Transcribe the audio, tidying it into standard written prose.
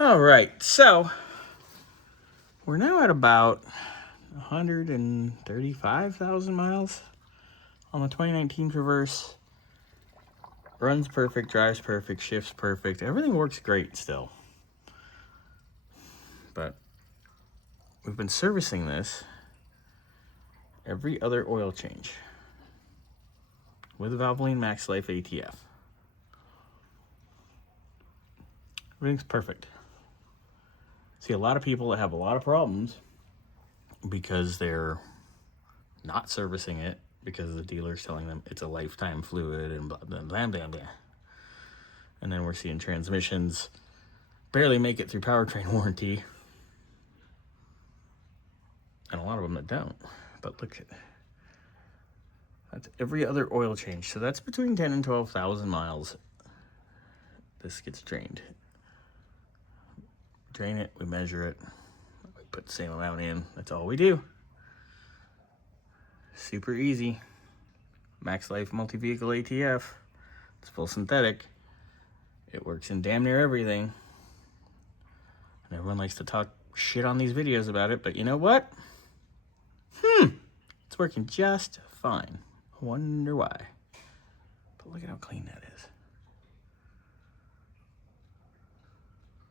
All right, so we're now at about 135,000 miles on the 2019 Traverse. Runs perfect, drives perfect, shifts perfect. Everything works great still. But we've been servicing this every other oil change with Valvoline Max-Life ATF. Everything's perfect. See, a lot of people that have a lot of problems because they're not servicing it because the dealer's telling them it's a lifetime fluid and blah, blah, blah, blah, blah. And then we're seeing transmissions barely make it through powertrain warranty. And a lot of them that don't. But look at that's every other oil change. So that's between 10 and 12,000 miles. This gets drained. Drain it, we measure it, we put the same amount in. That's all we do. Super easy. Max-Life Multi-Vehicle ATF. It's full synthetic. It works in damn near everything. And everyone likes to talk shit on these videos about it, but you know what? It's working just fine. I wonder why. But look at how clean that is.